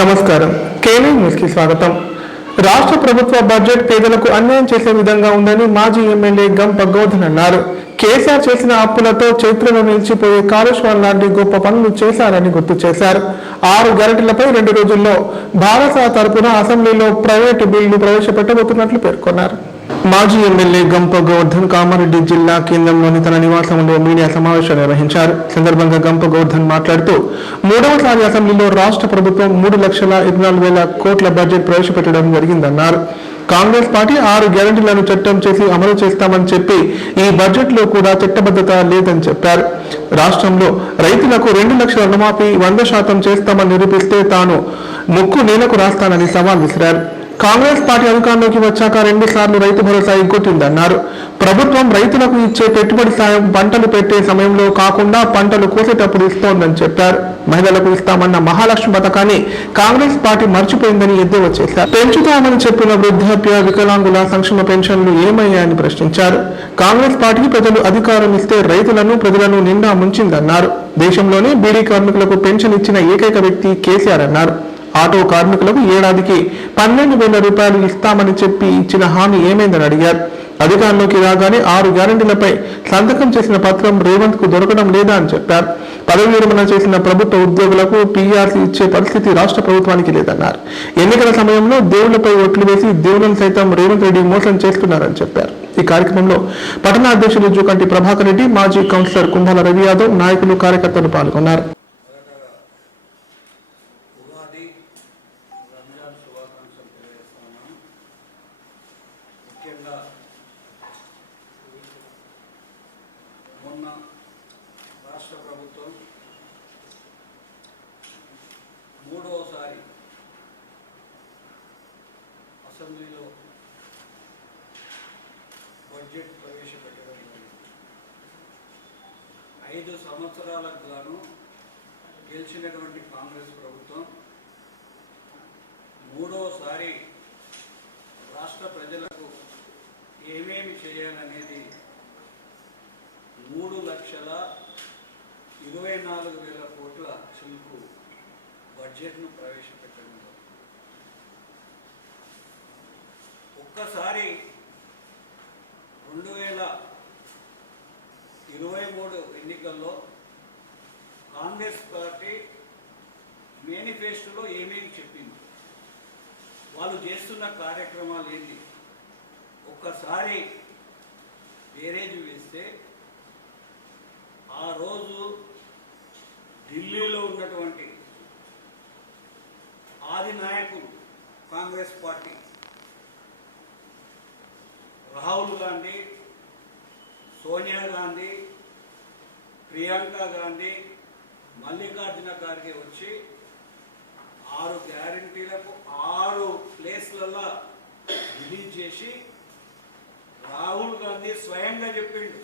నమస్కారం. KV news కి స్వాగతం. రాష్ట్ర ప్రభుత్వ బడ్జెట్ పేదలకు అన్యాయం చేసే విధంగా ఉందని మాజీ ఎమ్మెల్యే గంప గోవర్ధన్ అన్నారు. కేసీఆర్ చేసిన అప్పులతో చరిత్రలో నిలిచిపోయే కాళేశ్వరం లాంటి గొప్ప పనులు చేశారని గుర్తు చేశారు. 6 గ్యారెంటీలపై 2 రోజుల్లో భారత తరపున అసెంబ్లీలో ప్రైవేటు బిల్లు ప్రవేశపెట్టబోతున్నట్లు పేర్కొన్నారు. మాజీ ఎమ్మెల్యే గంప గోవర్ధన్ కామారెడ్డి జిల్లా కేంద్రంలోని తన నివాసంలో మీడియా సమావేశం నిర్వహించారు. సందర్భంగా గంప గోవర్ధన్ మాట్లాడుతూ 3వసారి అసెంబ్లీలో రాష్ట్ర ప్రభుత్వం 3,24,000 కోట్ల బడ్జెట్ ప్రవేశపెట్టడం జరిగిందన్నారు. కాంగ్రెస్ పార్టీ 6 గ్యారెంటీలను చట్టం చేసి అమలు చేస్తామని చెప్పి ఈ బడ్జెట్ లో కూడా చట్టబద్ధత లేదని చెప్పారు. రాష్ట్రంలో రైతులకు 2 లక్షల రుణమాఫీ 100% చేస్తామని నిరూపిస్తే తాను ముక్కు నేలకు రాస్తానని సవాల్ విసిరారు. కాంగ్రెస్ పార్టీ అధికారంలోకి వచ్చాక 2 సార్లు రైతు భరోసా ఎగ్గొట్టిందన్నారు. ప్రభుత్వం రైతులకు ఇచ్చే పెట్టుబడి సాయం పంటలు పెట్టే సమయంలో కాకుండా పంటలు కోసేటప్పుడు ఇస్తోందని చెప్పారు. మహిళలకు ఇస్తామన్న మహాలక్ష్మి పథకాన్ని కాంగ్రెస్ పార్టీ మర్చిపోయిందని ఎద్దేవా చేశారు. పెంచుతామని చెప్పిన వృద్ధాప్య వికలాంగుల సంక్షేమ పెన్షన్లు ఏమయ్యాయని ప్రశ్నించారు. కాంగ్రెస్ పార్టీ ప్రజలు అధికారం ఇస్తే రైతులను ప్రజలను నిండా ముంచిందన్నారు. దేశంలోనే బీడీ కార్మికులకు పెన్షన్ ఇచ్చిన ఏకైక వ్యక్తి కేసీఆర్ అన్నారు. ఆటో కార్మికులకు ఏడాదికి 12,000 రూపాయలు ఇస్తామని చెప్పి ఇచ్చిన హామీ ఏమైందని అడిగారు. అధికారంలోకి రాగానే 6 గ్యారెంటీలపై సంతకం చేసిన పత్రం రేవంత్ కు దొరకడం లేదా అని చెప్పారు. పదవి విరమణ చేసిన ప్రభుత్వ ఉద్యోగులకు పీఆర్సీ ఇచ్చే పరిస్థితి రాష్ట్ర ప్రభుత్వానికి లేదన్నారు. ఎన్నికల సమయంలో దేవుళ్లపై ఓట్లు వేసి దేవుళ్లను సైతం రేవంత్ రెడ్డి మోసం చేస్తున్నారని చెప్పారు. ఈ కార్యక్రమంలో పట్టణ అధ్యక్షులు జూకంటి ప్రభాకర్ రెడ్డి, మాజీ కౌన్సిలర్ కుంభాల రవి యాదవ్, నాయకులు, కార్యకర్తలు పాల్గొన్నారు. మొన్న రాష్ట్ర ప్రభుత్వం 3వసారి అసెంబ్లీలో బడ్జెట్ ప్రవేశపెట్టడం జరిగింది. 5 సంవత్సరాలకు గాను గెలిచినటువంటి కాంగ్రెస్ ప్రభుత్వం 3వసారి రాష్ట్ర ప్రజలకు ఏమేమి చేయాలనేది 3,24,000 కోట్ల చిలుకు బడ్జెట్ను ప్రవేశపెట్టడం. ఒక్కసారి 2023 ఎన్నికల్లో కాంగ్రెస్ పార్టీ మేనిఫెస్టోలో ఏమేమి చెప్పింది, వాళ్ళు చేస్తున్న కార్యక్రమాలు ఏంటి, ఒక్కసారి బేరేజ్ వేస్తే ఆ రోజు ఢిల్లీలో ఉన్నటువంటి ఆది నాయకులు కాంగ్రెస్ పార్టీ రాహుల్ గాంధీ, సోనియా గాంధీ, ప్రియాంక గాంధీ, మల్లికార్జున ఖార్గే వచ్చి 6 గ్యారెంటీలకు 6 ప్లేస్లలో రిలీజ్ చేసి రాహుల్ గాంధీ స్వయంగా చెప్పిండు,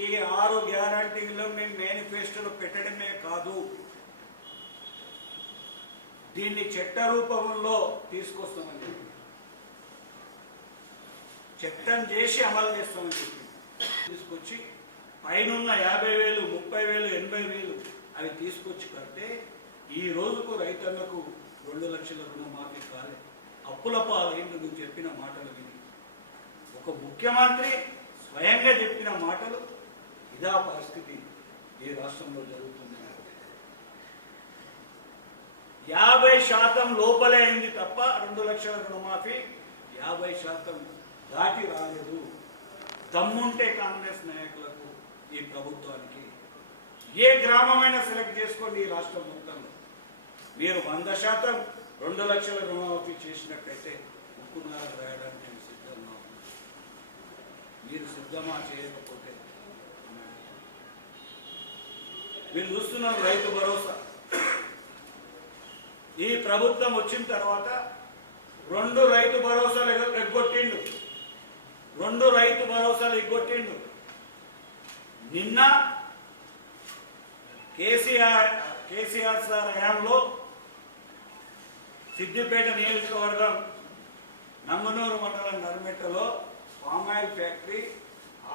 ఈ 6 గ్యారంటీలో మేము మేనిఫెస్టోలో పెట్టడమే కాదు, దీన్ని చట్ట రూపంలో తీసుకొస్తామని చెప్పి, చట్టం చేసి అమలు చేస్తామని చెప్పి తీసుకొచ్చి పైనున్న 50,000, 30,000, 80,000 అవి తీసుకొచ్చి కడితే ఈ రోజుకు రైతన్నకు 2 లక్షల రుణమాఫీ కాలే, అప్పుల పాలైంది. నువ్వు చెప్పిన మాటలు విని ఒక ముఖ్యమంత్రి స్వయంగా చెప్పిన మాటలు, ఇదా పరిస్థితి ఈ రాష్ట్రంలో జరుగుతుంది. 50% లోపలే అయింది తప్ప 2 లక్షల రుణమాఫీ 50% దాటి రాలేదు. దమ్ముంటే కాంగ్రెస్ నాయకులకు, ఈ ప్రభుత్వానికి ఏ గ్రామమైనా సెలెక్ట్ చేసుకోండి, ఈ రాష్ట్రం మొత్తంలో మీరు 100% 2 లక్షల రుణమాఫీ చేసినట్టయితే ఉక్కునాలు రాయడానికి నేను సిద్ధంగా ఉన్నాను. మీరు సిద్ధమా చేయకపోతే మీరు చూస్తున్నారు రైతు భరోసా. ఈ ప్రభుత్వం వచ్చిన తర్వాత 2 రైతు భరోసాలు ఎగ్గొట్టిండు, 2 రైతు భరోసాలు ఎగ్గొట్టిండు. నిన్న కేసీఆర్ సార్ హయాంలో సిద్దిపేట నియోజకవర్గం నంగనూరు మండలం నర్మెట్టలో పామాయిల్ ఫ్యాక్టరీ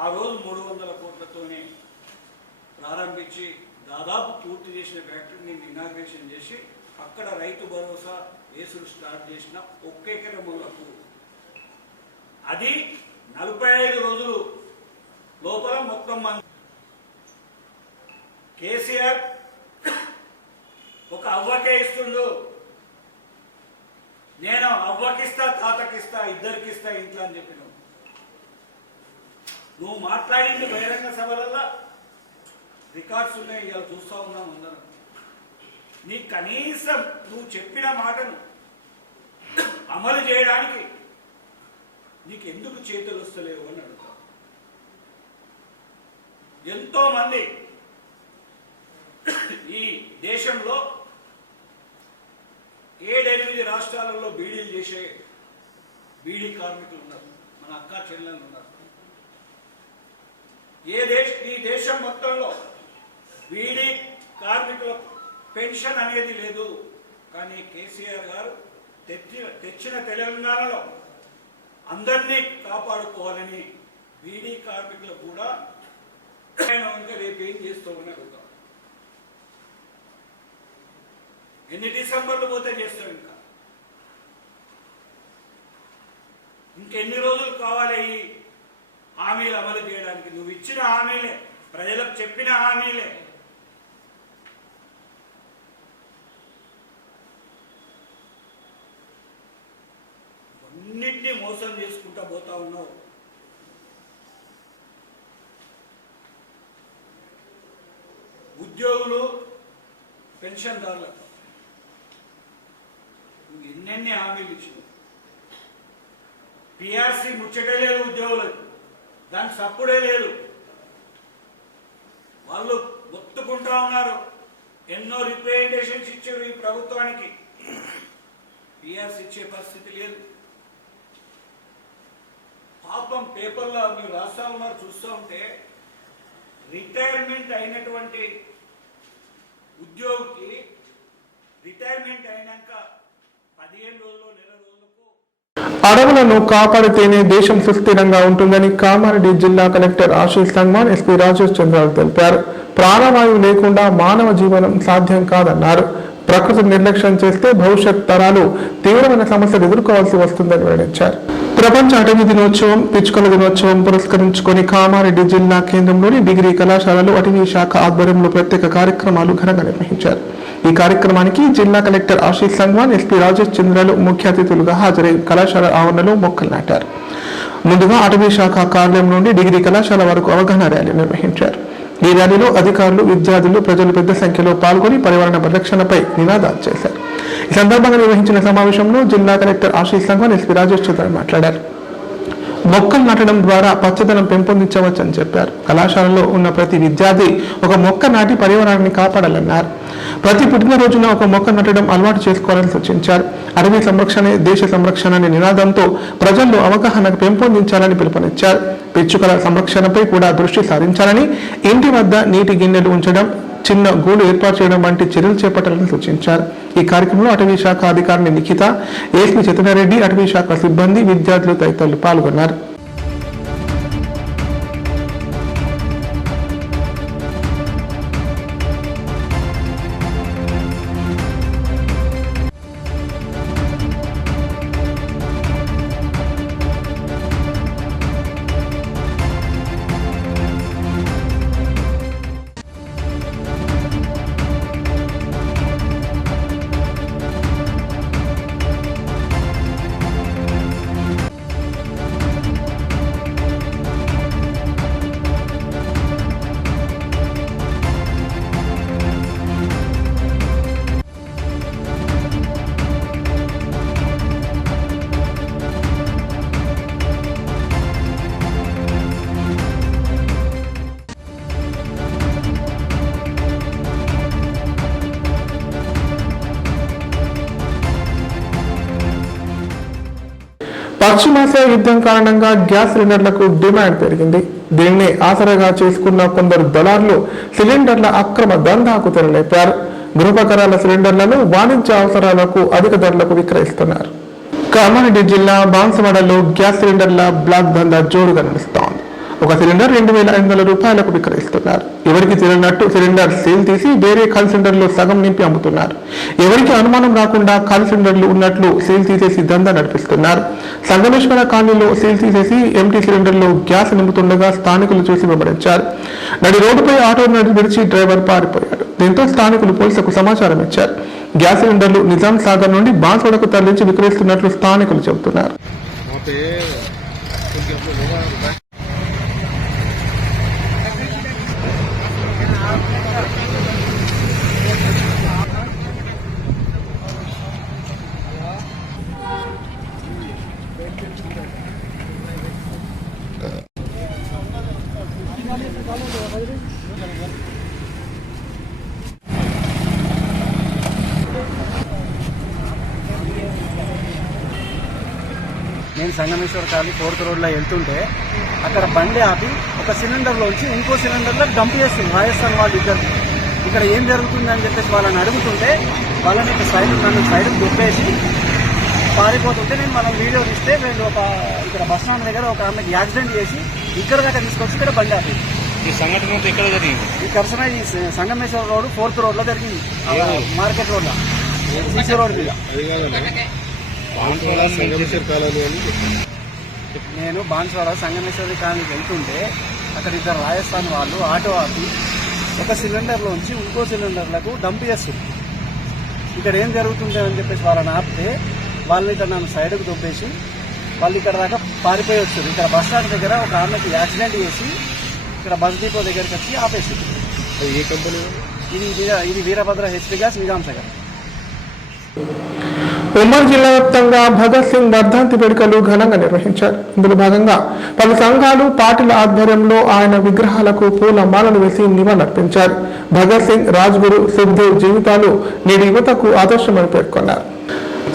ఆ రోజు 300 కోట్లతోనే ప్రారంభించి దాదాపు పూర్తి చేసిన ఫ్యాక్టరీని ఇనాగ్రేషన్ చేసి అక్కడ రైతు భరోసా వేసుడు స్టార్ట్ చేసిన 1 ఎకరములకు అది 45 రోజులు లోపల మొత్తం మంది కేసీఆర్ ఒక అవ్వకే ఇస్తుండు. నేను అవ్వకిస్తా, తాతకిస్తా, ఇద్దరికిస్తా ఇంట్లో అని చెప్పిన నువ్వు మాట్లాడింది బహిరంగ సభలలో రికార్డ్స్ ఉన్నాయి, ఇలా చూస్తూ ఉన్నాం అందరం. నీ కనీసం నువ్వు చెప్పిన మాటను అమలు చేయడానికి నీకు ఎందుకు చేతులు వస్తలేవు అని అడుగుతా. ఎంతో మంది ఈ దేశంలో 7-8 రాష్ట్రాలలో బీడీలు చేసే బీడీ కార్మికులు ఉన్నారు, మన అక్కా చెల్లెలు ఉన్నారు. ఈ దేశం మొత్తంలో బీడీ కార్మికుల పెన్షన్ అనేది లేదు. కానీ కేసీఆర్ గారు తెచ్చిన తెలంగాణలో అందరినీ కాపాడుకోవాలని బీడీ కార్మికులు కూడా ఇంకా రేపు ఏం చేస్తామని అడుగుతాం. ఎన్ని డిసెంబర్లు పోతే చేస్తాం, ఇంకెన్ని రోజులు కావాలి ఈ హామీలు అమలు చేయడానికి? నువ్వు ఇచ్చిన హామీలే, ప్రజలకు చెప్పిన హామీలే. అన్నింటినీ మోసం చేసుకుంటా పోతా ఉన్నావు. ఉద్యోగులు, పెన్షన్దారులకు నువ్వు ఎన్నెన్ని హామీలు ఇచ్చినావు. పిఆర్సీ ముచ్చటే లేదు ఉద్యోగులకు, దానికి సప్పుడే లేదు. వాళ్ళు ఒత్తుకుంటా ఉన్నారు. ఎన్నో రిప్రజెంటేషన్స్ ఇచ్చారు ఈ ప్రభుత్వానికి, పిఆర్సీ ఇచ్చే పరిస్థితి లేదు. పాపం పేపర్లో మీరు రాస్తా ఉన్నారు, చూస్తూ ఉంటే రిటైర్మెంట్ అయినటువంటి ఉద్యోగికి రిటైర్మెంట్ అయినాక 15 రోజులు, నెల రోజులకు అడవులను కాపాడితేనే దేశం సుస్థిరంగా ఉంటుందని కామారెడ్డి జిల్లా కలెక్టర్ ఆశీష్ సంగ్మాన్ ఎస్పీ రాజేష్ చంద్రాలు తెలిపారు. ప్రాణవాయువు లేకుండా మానవ జీవనం సాధ్యం కాదన్నారు. ప్రకృతి నిర్లక్ష్యం చేస్తే భవిష్యత్ తరాలు తీవ్రమైన సమస్యలు ఎదుర్కోవాల్సి వస్తుందని వెల్లడించారు. ప్రపంచ అటవీ దినోత్సవం, పిచ్చుకల దినోత్సవం పురస్కరించుకొని కామారెడ్డి జిల్లా కేంద్రంలోని డిగ్రీ కళాశాలలో అటవీ శాఖ ఆధ్వర్యంలో ప్రత్యేక కార్యక్రమాలు ఘనంగా నిర్వహించారు. ఈ కార్యక్రమానికి జిల్లా కలెక్టర్ ఆశీష్ సంగ్మాన్, ఎస్పీ రాజేష్ చంద్రాలు ముఖ్య అతిథులుగా హాజరై కళాశాల ఆవరణలో మొక్కలు నాటారు. ముందుగా అటవీ శాఖ కార్యాలయం నుండి డిగ్రీ కళాశాల వరకు అవగాహన ర్యాలీ నిర్వహించారు. ఈ ర్యాలీలో అధికారులు, విద్యార్థులు, ప్రజలు పెద్ద సంఖ్యలో పాల్గొని పర్యావరణ పరిరక్షణపై నినాదాలు చేశారు. ఈ సందర్భంగా నిర్వహించిన సమావేశంలో జిల్లా కలెక్టర్ ఆశీష్ సంగ్మాన్, ఎస్పీ రాజేష్ చంద్రాలు మాట్లాడారు. మొక్కలు నాటడం ద్వారా పచ్చదనం పెంపొందించవచ్చని చెప్పారు. కళాశాలలో ఉన్న ప్రతి విద్యార్థి ఒక మొక్క నాటి పర్యావరణాన్ని కాపాడాలన్నారు. ప్రతి పుట్టినరోజున ఒక మొక్క నాటడం అలవాటు చేసుకోవాలని సూచించారు. అటవీ సంరక్షణే దేశ సంరక్షణ అనే నినాదంతో ప్రజల్లో అవగాహన పెంపొందించాలని పిలుపునిచ్చారు. పిచ్చుకల సంరక్షణపై కూడా దృష్టి సారించాలని, ఇంటి వద్ద నీటి గిన్నెలు ఉంచడం, చిన్న గూడు ఏర్పాటు చేయడం వంటి చర్యలు చేపట్టాలని సూచించారు. ఈ కార్యక్రమంలో అటవీ శాఖ అధికారిని నిఖిత, ఏఎస్పీ చైతన్యారెడ్డి, అటవీ శాఖ సిబ్బంది, విద్యార్థులు తదితరులు పాల్గొన్నారు. పశ్చిమాసియా యుద్ధం కారణంగా గ్యాస్ సిలిండర్లకు డిమాండ్ పెరిగింది. దీన్ని ఆసరాగా చేసుకున్న కొందరు దళారులు సిలిండర్ల అక్రమ దందాకు తెరలేపారు. గృహోపకరాల సిలిండర్లను వాణిజ్య అవసరాలకు అధిక ధరలకు విక్రయిస్తున్నారు. కామారెడ్డి జిల్లా బాన్సువాడలో గ్యాస్ సిలిండర్ల బ్లాక్ దందా జోరుగా నడుస్తోంది. ఒక సిలిండర్ 2,500 రూపాయలకు విక్రయిస్తున్నారు. ఎవరికి తెలియనట్టు సిలిండర్ సీల్ తీసి వేరే ఖాళీ సిలిండర్లో సగం నింపి అమ్ముతున్నారు. ఎవరికి అనుమానం రాకుండా ఖాళీ సిలిండర్లు ఉన్నట్లు సీల్ తీసేసి దందా నడిపిస్తున్నారు. సంగమేశ్వర కాలనీలో సీల్ తీసేసి ఎంటీ సిలిండర్లో గ్యాస్ నింపుతుండగా స్థానికులు చూసి వెంబడించారు. నడి రోడ్డుపై ఆటో విడిచి డ్రైవర్ పారిపోయాడు. దీంతో స్థానికులు పోలీసులకు సమాచారం ఇచ్చారు. గ్యాస్ సిలిండర్లు నిజాం సాగర్ నుండి బాన్స్వాడకు తరలించి విక్రయిస్తున్నట్లు స్థానికులు చెబుతున్నారు. నేను సంగమేశ్వర కాలనీ 4th రోడ్లో వెళ్తుంటే అక్కడ బండి ఆపి ఒక సిలిండర్లోంచి ఇంకో సిలిండర్లో డంప్ చేస్తుంది రాజస్థాన్ వాళ్ళు ఇద్దరు. ఇక్కడ ఏం జరుగుతుందని చెప్పేసి వాళ్ళని అడుగుతుంటే వాళ్ళని నన్ను సైడ్కి దొబ్బేసి పారిపోతుంటే నేను మనం వీడియో తీస్తే వీళ్ళు ఇక్కడ బస్ స్టాండ్ దగ్గర ఒక ఆమెకి యాక్సిడెంట్ చేసి ఇక్కడ దాకా తీసుకొచ్చి ఇక్కడ బండి ఆపి. ఈ సంఘటన ఎక్కడ జరిగింది? ఈ ఘర్షణ ఈ సంగమేశ్వర రోడ్ 4th రోడ్లో జరిగింది. మార్కెట్ రోడ్లో సిసి రోడ్ మీద. నేను బాన్స్వాడ సంగమేశ్వరి కాలనీకి వెళ్తుంటే అక్కడ ఇద్దరు రాజస్థాన్ వాళ్ళు ఆటో ఆపి ఒక సిలిండర్లోంచి ఇంకో సిలిండర్లకు డంప్ చేస్తుంది. ఇక్కడ ఏం జరుగుతుంది అని చెప్పేసి వాళ్ళని ఆపితే వాళ్ళని ఇక్కడ నన్ను సైడ్కు దొబ్బేసి వాళ్ళు ఇక్కడ దాకా పారిపోయి వచ్చారు. ఇక్కడ బస్ స్టాండ్ దగ్గర ఒక ఆమెకి యాక్సిడెంట్ చేసి ఇక్కడ బస్ డిపో దగ్గరికి వచ్చి ఆపేసింది. ఏ కంపెనీ? ఇది వీరభద్ర హెచ్పీ గ్యాస్ నిజాం సాగర్. ఉమ్మడి జిల్లా వ్యాప్తంగా భగత్ సింగ్ వర్ధంతి వేడుకలు ఘనంగా నిర్వహించారు. ఇందులో భాగంగా పలు సంఘాలు పార్టీల ఆధ్వర్యంలో ఆయన విగ్రహాలకు పూల మాలలు వేసి నివాళులర్పించారు. భగత్ సింగ్, రాజ్గురు, సుఖ్దేవ్ జీవితాలు నేటి యువతకు ఆదర్శమని పేర్కొన్నారు.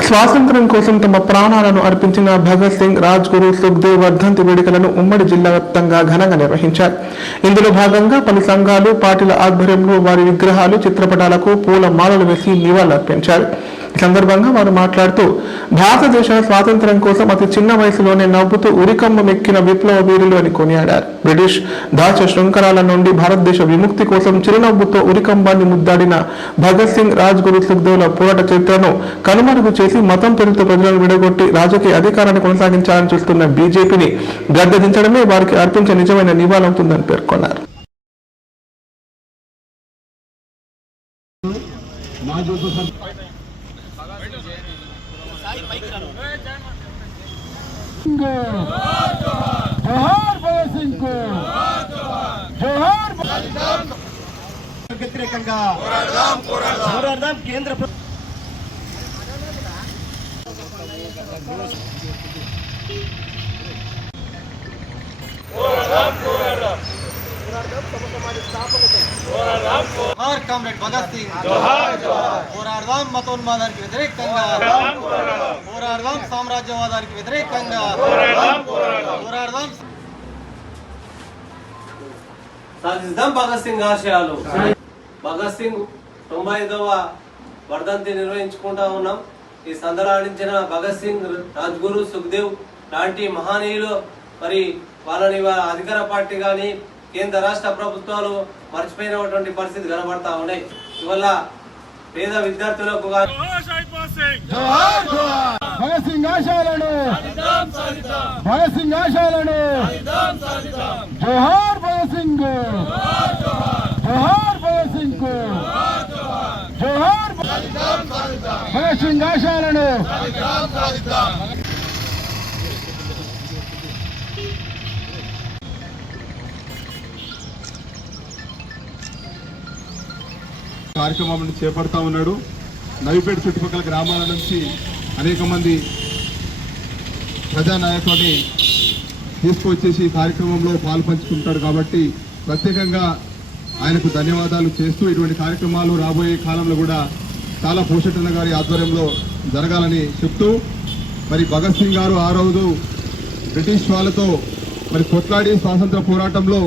స్వాతంత్ర్యం కోసం తమ ప్రాణాలను అర్పించిన భగత్ సింగ్, రాజ్గురు, సుఖ్దేవ్ వర్ధంతి వేడుకలను ఉమ్మడి జిల్లా వ్యాప్తంగా ఘనంగా నిర్వహించారు. ఇందులో భాగంగా పలు సంఘాలు పార్టీల ఆధ్వర్యంలో వారి విగ్రహాలు, చిత్రపటాలకు పూల మాలలు వేసి నివాళులర్పించారు. ఈ సందర్భంగా వారు మాట్లాడుతూ భారతదేశ స్వాతంత్ర్యం కోసం అతి చిన్న వయసులోనే నవ్వుతూ ఉరికమ్మం ఎక్కిన విప్లవ వీరులు అని కొనియాడారు. బ్రిటిష్ దాచ శృంఖలాల నుండి భారతదేశ విముక్తి కోసం చిరునవ్వుతో ఉరికంబాన్ని ముద్దాడిన భగత్ సింగ్, రాజ్గురు, సుఖ్దేవ్ల పోరాట చరిత్రను కనుమరుగు చేసి మతం పేరుతో ప్రజలను విడగొట్టి రాజకీయ అధికారాన్ని కొనసాగించాలని చూస్తున్న బీజేపీని గద్దెదించడమే వారికి అర్పించే నిజమైన నివాళవుతుందని పేర్కొన్నారు. వ్యతిరేకంగా పోరాడదాం. కేంద్ర जोहार कामरेड भगत सिंग, పోరాడదాం మతోన్మాదానికి వ్యతిరేకంగా, పోరాడదాం సామ్రాజ్యవాదానికి వ్యతిరేకంగా, పోరాడదాం సాధిద్దాం భగత్ సింగ్ ఆశయాలు. భగత్ సింగ్ 95వ వర్ధంతి నిర్వహించుకుంటా ఉన్నాం. ఈ సందర్భానించిన భగత్ సింగ్, రాజ్గురు, సుఖ్దేవ్ లాంటి మహనీయులు మరి వాళ్ళని అధికార పార్టీ కానీ కేంద్ర రాష్ట్ర ప్రభుత్వాలు మర్చిపోయినటువంటి పరిస్థితి కనబడతా ఉన్నాయి. ఇవల్ల పేద విద్యార్థులకు కార్యక్రమాన్ని చేపడతా ఉన్నాడు. నవిపేట చుట్టుపక్కల గ్రామాల నుంచి అనేక మంది ప్రజానాయకుడిని తీసుకువచ్చేసి ఈ కార్యక్రమంలో పాల్పంచుకుంటాడు. కాబట్టి ప్రత్యేకంగా ఆయనకు ధన్యవాదాలు చేస్తూ ఇటువంటి కార్యక్రమాలు రాబోయే కాలంలో కూడా చాలా భూషణ్ గారి ఆధ్వర్యంలో జరగాలని చెప్తూ మరి భగత్ సింగ్ గారు ఆ రోజు బ్రిటిష్ వాళ్ళతో మరి కొట్లాడి స్వాతంత్ర పోరాటంలో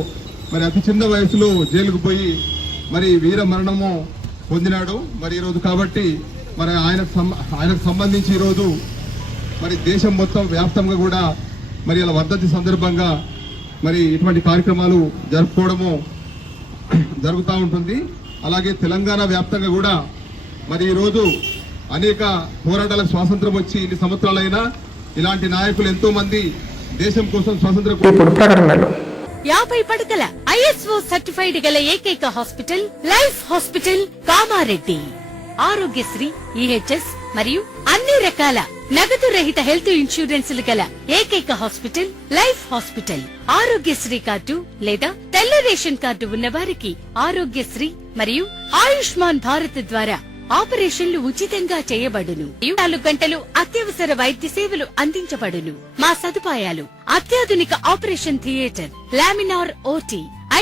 మరి అతి చిన్న వయసులో జైలుకు పోయి మరి వీర మరణము పొందినాడు. మరి ఈరోజు కాబట్టి మరి ఆయనకు సంబంధించి ఈరోజు మరి దేశం మొత్తం వ్యాప్తంగా కూడా మరి ఇలా వర్ధంతి సందర్భంగా మరి ఇటువంటి కార్యక్రమాలు జరుపుకోవడము జరుగుతూ ఉంటుంది. అలాగే తెలంగాణ వ్యాప్తంగా కూడా మరి ఈరోజు అనేక పోరాటాలకు స్వాతంత్రం వచ్చి ఇన్ని సంవత్సరాలైనా ఇలాంటి నాయకులు ఎంతో మంది దేశం కోసం స్వాతంత్రం ఇప్పుడు ప్రకటనలు 50 పడకల ISO సర్టిఫైడ్ గల ఏకైక hospital life hospital Kamareddy. Aarogyasri, EHS మరియు అన్ని రకాల నగదు రహిత హెల్త్ ఇన్సూరెన్సులు గల ఏకైక hospital life hospital. Aarogyasri card లేదా తెల్ల రేషన్ కార్డు ఉన్న వారికి ఆరోగ్యశ్రీ మరియు ఆయుష్మాన్ భారత్ ద్వారా ఆపరేషన్లు ఉచితంగా చేయబడును. 24 గంటలు అత్యవసర వైద్య సేవలు అందించబడును. మా సదుపాయాలు: అత్యాధునిక operation theatre, laminar OT,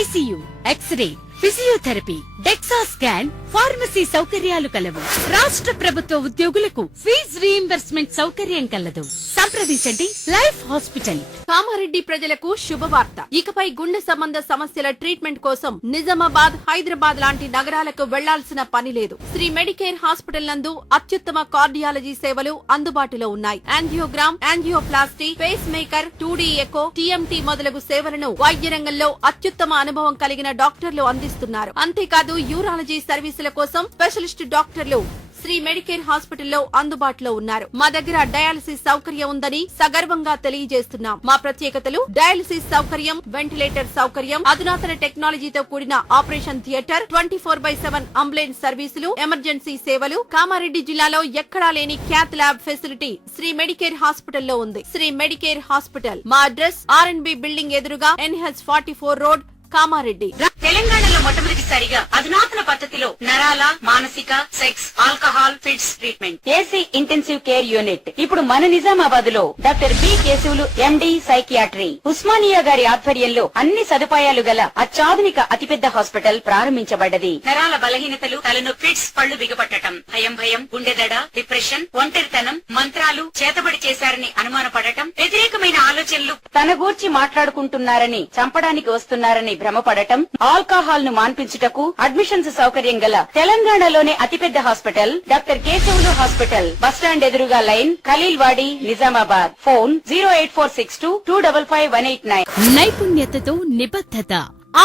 ICU, X ray, physiotherapy, DEXA scan, pharmacy సౌకర్యాలు కలవు. రాష్ట్ర ప్రభుత్వ ఉద్యోగులకు ఫీజు రీయింబర్స్మెంట్ సౌకర్యం కలదు. సంప్రదించండి లైఫ్ హాస్పిటల్. కామారెడ్డి ప్రజలకు శుభవార్త. ఇకపై గుండె సంబంధ సమస్యల ట్రీట్మెంట్ కోసం నిజామాబాద్, హైదరాబాద్ లాంటి నగరాలకు వెళ్లాల్సిన పని లేదు. శ్రీ మెడికేర్ హాస్పిటల్ నందు అత్యుత్తమ కార్డియాలజీ సేవలు అందుబాటులో ఉన్నాయి. Angiogram, angioplasty, pacemaker, 2D echo, TMT మొదలగు సేవలను వైద్య రంగంలో అత్యుత్తమ అనుభవం కలిగిన డాక్టర్లు అందిస్తున్నారు. అంతేకాదు యూరాలజీ సర్వీసుల కోసం స్పెషలిస్ట్ డాక్టర్లు శ్రీ మెడికేర్ హాస్పిటల్లో అందుబాటులో ఉన్నారు. మా దగ్గర డయాలసిస్ సౌకర్యం ఉందని సగర్వంగా తెలియజేస్తున్నాం. మా ప్రత్యేకతలు: డయాలసిస్ సౌకర్యం, వెంటిలేటర్ సౌకర్యం, అధునాతన టెక్నాలజీతో కూడిన operation theatre, 24/7 ambulance services, emergency సేవలు. కామారెడ్డి జిల్లాలో ఎక్కడా లేని cath lab facility Shri medicare హాస్పిటల్లో ఉంది. Shri medicare hospital. మా అడ్రస్ R&B బిల్డింగ్ ఎదురుగా NH 44 రోడ్, కామారెడ్డి. తెలంగాణలో మొట్టమొదటిసారిగా అధునాతన పద్ధతిలో నరాల, మానసిక, sex, alcohol fits treatment, AC intensive care unit ఇప్పుడు మన నిజామాబాద్ లో doctor B Keshavulu MD psychiatry, Osmania గారి ఆధ్వర్యంలో అన్ని సదుపాయాలు గల అత్యాధునిక అతిపెద్ద హాస్పిటల్ ప్రారంభించబడ్డది. నరాల బలహీనతలు, తలనొప్పి, ఫిట్స్, పళ్లు బిగపట్టడం, భయం, గుండెదడ, డిప్రెషన్, ఒంటరితనం, మంత్రాలు చేతబడి చేశారని అనుమానపడటం, వ్యతిరేకమైన ఆలోచనలు, తన గూర్చి మాట్లాడుకుంటున్నారని, చంపడానికి వస్తున్నారని భ్రమపడటం, ఆల్కహాల్ ను మాన్పించుటకు అడ్మిషన్స్ సౌకర్యం గల తెలంగాణలోనే అతిపెద్ద hospital doctor Keshavulu hospital. Bus stand ఎదురుగా లైన్, ఖలీల్వాడి, నిజామాబాద్. ఫోన్ 08462255189. నైపుణ్యతతో నిబద్ధత,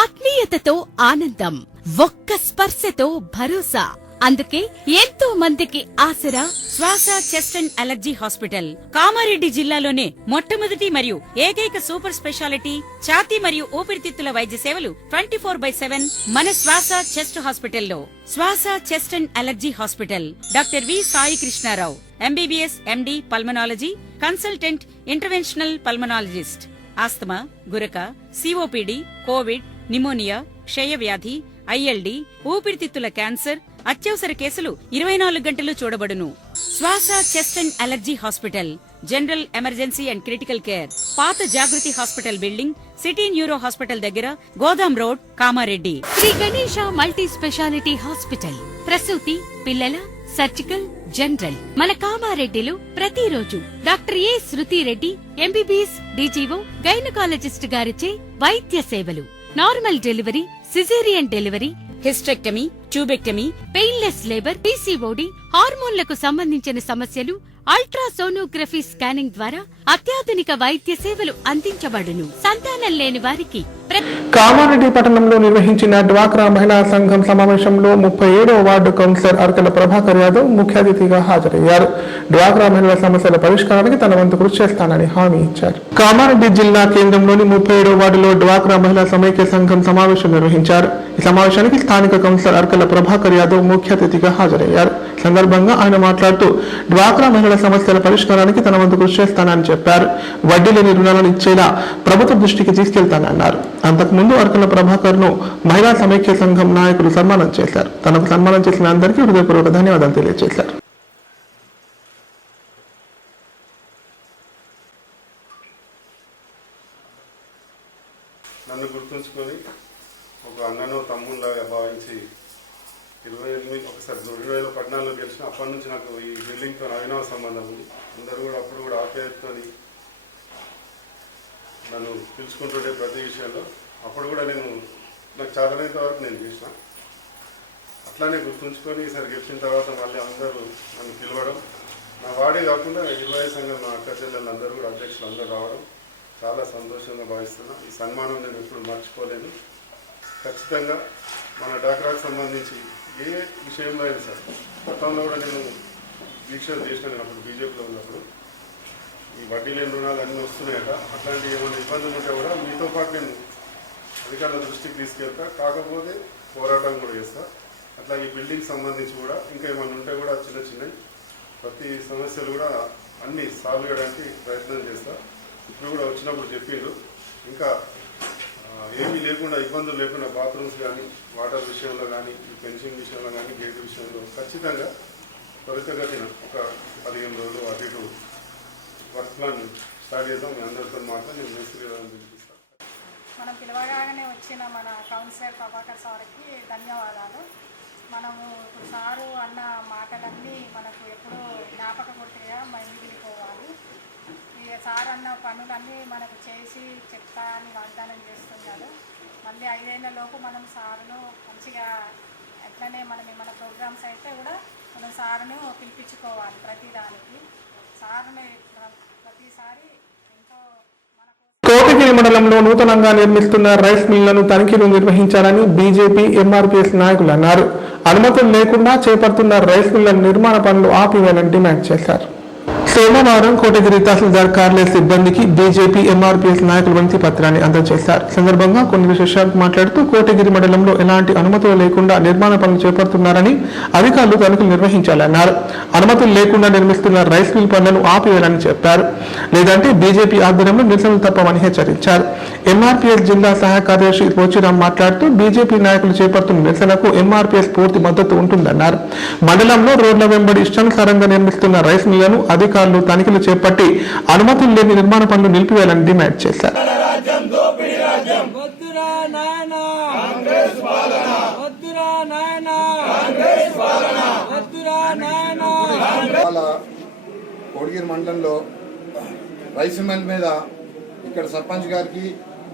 ఆత్మీయతతో ఆనందం, ఒక్క స్పర్శతో భరోసా. అందుకే ఎంతో మందికి ఆసరా శ్వాస, chest and allergy hospital. Kamareddy జిల్లాలోనే మొట్టమొదటి మరియు ఏకైక సూపర్ స్పెషాలిటీ ఛాతీ మరియు ఊపిరితిత్తుల వైద్య సేవలు 24/7 మన శ్వాస చెస్ట్ హాస్పిటల్లో. Swasa, chest and allergy hospital. Doctor V Sai Krishnarao, MBBS MD pulmonology, consultant interventional pulmonologist. Asthma, గురక, COPD, కోవిడ్, నిమోనియా, క్షయవ్యాధి, ILD, ఊపిరితిత్తుల క్యాన్సర్, అత్యవసర కేసులు 24 గంటలు చూడబడును. Swasa, chest and allergy hospital. General emergency and critical care. పాత Jagruthi hospital building, city neuro hospital దగ్గర, గోదాం road, Kamareddy. Sri Ganesha multi speciality hospital. ప్రసూతి, పిల్లల, సర్జికల్, జనరల్. మన కామారెడ్డిలో ప్రతిరోజు doctor A Shruthi Reddy MBBS DGO gynaecologist గారిచే వైద్య సేవలు. Normal delivery, caesarean delivery, hysterectomy, tubectomy, painless labour, PCOD, హార్మోన్లకు సంబంధించిన సమస్యలు, అల్ట్రాసోనోగ్రఫీ స్కానింగ్ ద్వారా అత్యాధునిక వైద్య సేవలు అందించబడును. సంతానం లేని వారికి కామారెడ్డి పట్టణంలో నిర్వహించిన డ్వాక్రా మహిళా సంఘం సమావేశంలో 37వ వార్డు కౌన్సిలర్ అర్కల ప్రభాకర్ యాదవ్ ముఖ్య అతిథిగా హాజరయ్యారు. డ్వాక్రా మహిళల సమస్యల పరిష్కారానికి తన వంతు కృషి చేస్తానని హామీ ఇచ్చారు. కామారెడ్డి జిల్లా కేంద్రంలోని 37వ వార్డులో డ్వాక్రా మహిళా సమైక్య సంఘం సమావేశం నిర్వహించారు. ఈ సమావేశానికి స్థానిక కౌన్సిలర్ అర్కల ప్రభాకర్ యాదవ్ ముఖ్య అతిథిగా హాజరయ్యారు. సందర్భంగా ఆయన మాట్లాడుతూ డ్వాక్రా మహిళల సమస్యల పరిష్కారానికి తన వంతు కృషి చేస్తానని చెప్పారు. వడ్డీ లేని రుణాలను ఇచ్చేలా ప్రభుత్వ దృష్టికి తీసుకెళ్తానన్నారు. అంతకుముందు అర్కల ప్రభాకర్ ను మహిళా సమైక్య సంఘం నాయకులు సన్మానం చేశారు. తనకు సన్మానం చేసిన అందరికీ హృదయపూర్వక ధన్యవాదాలు తెలియజేశారు. నన్ను గుర్తుంచుకొని ఒక అన్నను తమ్ముళ్ళగా భావించి 2014లో గెలిచిన అప్పటి నుంచి నాకు ఈ బిల్డింగ్తో అభినవ సంబంధం ఉంది. అందరూ కూడా అప్పుడు కూడా ఆప్యాయతతో నన్ను పిలుచుకుంటుండే ప్రతి విషయంలో. అప్పుడు కూడా నాకు చాలనేంత వరకు నేను చేసిన. అట్లానే గుర్తుంచుకొని ఈసారి గెలిచిన తర్వాత మళ్ళీ అందరూ నన్ను పిలవడం, నా వాడే కాకుండా 20 సంఘం నా అక్క చెల్లెళ్ళు అందరూ కూడా అధ్యక్షులు అందరూ రావడం, చాలా సంతోషంగా భావిస్తున్నా. ఈ సన్మానం నేను ఎప్పుడు మర్చిపోలేను. ఖచ్చితంగా మన డాక్రాకు సంబంధించి ఏ విషయంలో అయినా సార్, గతంలో కూడా నేను దీక్షలు చేసిన, నేను అప్పుడు బీజేపీలో ఉన్నప్పుడు ఈ వడ్డీ లేని రుణాలు అన్నీ వస్తున్నాయట. అట్లాంటి ఏమైనా ఇబ్బందులు ఉంటే కూడా మీతో పాటు నేను అధికారుల దృష్టికి తీసుకెళ్తా, కాకపోతే పోరాటం కూడా చేస్తా. అట్లాగే బిల్డింగ్ సంబంధించి కూడా ఇంకా ఏమైనా ఉంటే కూడా చిన్న చిన్నవి ప్రతి సమస్యలు కూడా అన్నీ సాల్వ్ చేయడానికి ప్రయత్నం చేస్తా. ఇప్పుడు కూడా వచ్చినప్పుడు చెప్పిండ్రు ఇంకా ఏమీ లేకుండా ఇబ్బందులు లేకుండా బాత్రూమ్స్ కానీ, వాటర్ విషయంలో కానీ, పెన్షన్ విషయంలో కానీ, గేట్ విషయంలో ఖచ్చితంగా త్వరితగతిన ఒక 15 రోజులు అటు ఇటు వర్క్ ప్లాన్ స్టార్ట్ చేద్దాం. మీ అందరితో మాత్రం నేను మేస్త్రి పిలిపిస్తాను. మనం పిలవగానే వచ్చిన మన కౌన్సిలర్ ప్రభాకర్ సార్కి ధన్యవాదాలు. మనము ఇప్పుడు సారు అన్న మాటలన్నీ మనకు ఎప్పుడూ జ్ఞాపక పూర్తిగా మిగిలిపోవాలి. ఈ సార్ అన్న పనులన్నీ మనకు చేసి చెప్తా అని వాగ్దానం చేస్తున్నారు. మళ్ళీ 5 ఏళ్ల లోపు మనం సారును మంచిగా ఎట్లనే మనం మన ప్రోగ్రామ్స్ అయితే కూడా మనం సారును పిలిపించుకోవాలి. ప్రతిదానికి సారుని ప్రతిసారి ఎంతో కోటగిరి మండలంలో నూతనంగా నిర్మిస్తున్న రైస్ మిల్లులను తనిఖీలు నిర్వహించాలని బీజేపీ ఎంఆర్పీఎస్ నాయకులు అన్నారు. అనుమతులు లేకుండా చేపడుతున్న రైస్ మిల్లుల నిర్మాణ పనులు ఆపివేయాలని డిమాండ్ చేశారు. సోమవారం కోటగిరి తహసీల్దార్ కార్యాలయ సిబ్బందికి బీజేపీ ఎంఆర్పీఎస్ నాయకులు వినతి పత్రాన్ని అందజేశారు. సందర్భంగా కొన్ని విశేషాలు మాట్లాడుతూ కోటగిరి మండలంలో ఎలాంటి అనుమతులు లేకుండా నిర్మాణ పనులు చేపడుతున్నారని అధికారులు తనిఖీలు నిర్వహించాలన్నారు. అనుమతులు లేకుండా నిర్మిస్తున్న రైస్ మిల్ పనులను ఆపివేయాలని చెప్పారు. లేదంటే బీజేపీ ఆధ్వర్యంలో నిరసనలు తప్పవని హెచ్చరించారు. ఎంఆర్పీఎస్ జిల్లా సహాయ కార్యదర్శి పోచిరామ్ మాట్లాడుతూ బీజేపీ నాయకులు చేపడుతున్న నిరసనకు ఎంఆర్పీఎస్ పూర్తి మద్దతు ఉంటుందన్నారు. మండలంలో రోడ్ల వెంబడి ఇష్టానుసారంగా నిర్మిస్తున్న రైస్ మిల్లులను అధికారులు తనిఖీలు చేపట్టి అనుమతులు లేని నిర్మాణ పనులు నిలిపివేయాలని డిమాండ్ చేశారు. కోటగిరి మండలంలో రైస్ మిల్ మీద ఇక్కడ సర్పంచ్ గారికి,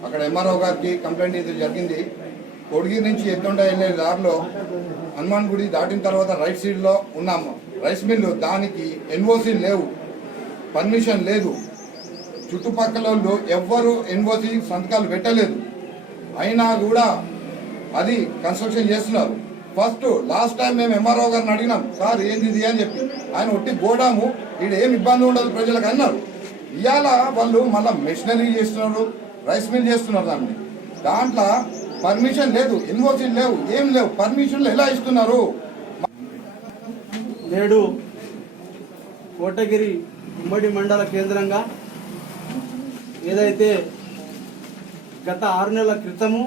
అక్కడ ఎంఆర్ఓ గారికి కంప్లైంట్ అయితే జరిగింది. కోటగిరి నుంచి ఎత్తుండ వెళ్ళే దారిలో హనుమాన్ గుడి దాటిన తర్వాత రైట్ సైడ్ లో ఉన్నాము రైస్ మిల్లు. దానికి ఎన్ఓసి లేవు, పర్మిషన్ లేదు. చుట్టుపక్కల వాళ్ళు ఎవ్వరు ఎన్ఓసి సంతకాలు పెట్టలేదు. అయినా కూడా అది కన్స్ట్రక్షన్ చేస్తున్నారు. లాస్ట్ టైం మేము ఎంఆర్ఓ గారిని అడిగినాం, సార్ ఏంది ఇది అని చెప్పి. ఆయన ఒట్టి గోడాము, ఇక్కడ ఏం ఇబ్బంది ఉండదు ప్రజలకు అన్నారు. ఇవాళ వాళ్ళు మళ్ళీ మెషినరీ చేస్తున్నారు, రైస్ మిల్ చేస్తున్నారు. దాంట్లో పర్మిషన్ లేదు, ఎన్ఓసి లేవు, ఏం లేవు. పర్మిషన్లు ఎలా ఇస్తున్నారు? నేడు కోటగిరి ఉమ్మడి మండల కేంద్రంగా ఏదైతే గత 6 నెలల క్రితము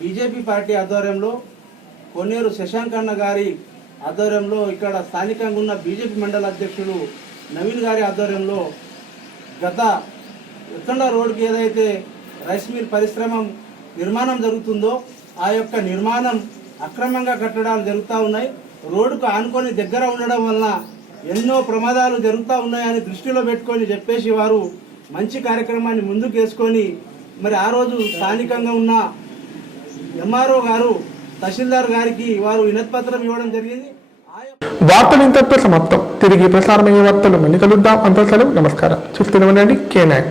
బీజేపీ పార్టీ ఆధ్వర్యంలో కొన్నేరు శశాంక్ అన్న గారి ఆధ్వర్యంలో ఇక్కడ స్థానికంగా ఉన్న బీజేపీ మండల అధ్యక్షుడు నవీన్ గారి ఆధ్వర్యంలో గత ఎత్తండ రోడ్డుకి ఏదైతే రైస్ మిల్ పరిశ్రమ నిర్మాణం జరుగుతుందో ఆ యొక్క నిర్మాణం అక్రమంగా కట్టడాలు జరుగుతూ ఉన్నాయి. రోడ్డుకు ఆనుకొని దగ్గర ఉండడం వలన ఎన్నో ప్రమాదాలు జరుగుతూ ఉన్నాయని దృష్టిలో పెట్టుకొని చెప్పేసి వారు మంచి కార్యక్రమాన్ని ముందుకు వేసుకొని మరి ఆ రోజు స్థానికంగా ఉన్న ఎంఆర్ఓ గారు తహసీల్దార్ గారికి వారు వినతిపత్రం ఇవ్వడం జరిగింది. వార్తలు ఇంతటితో సమాప్తం. తిరిగి ప్రసారమయ్యే వార్తలు మళ్ళీ కలుద్దాం. అంతా సెలవు, నమస్కారం. చూస్తూనే ఉండండి K9.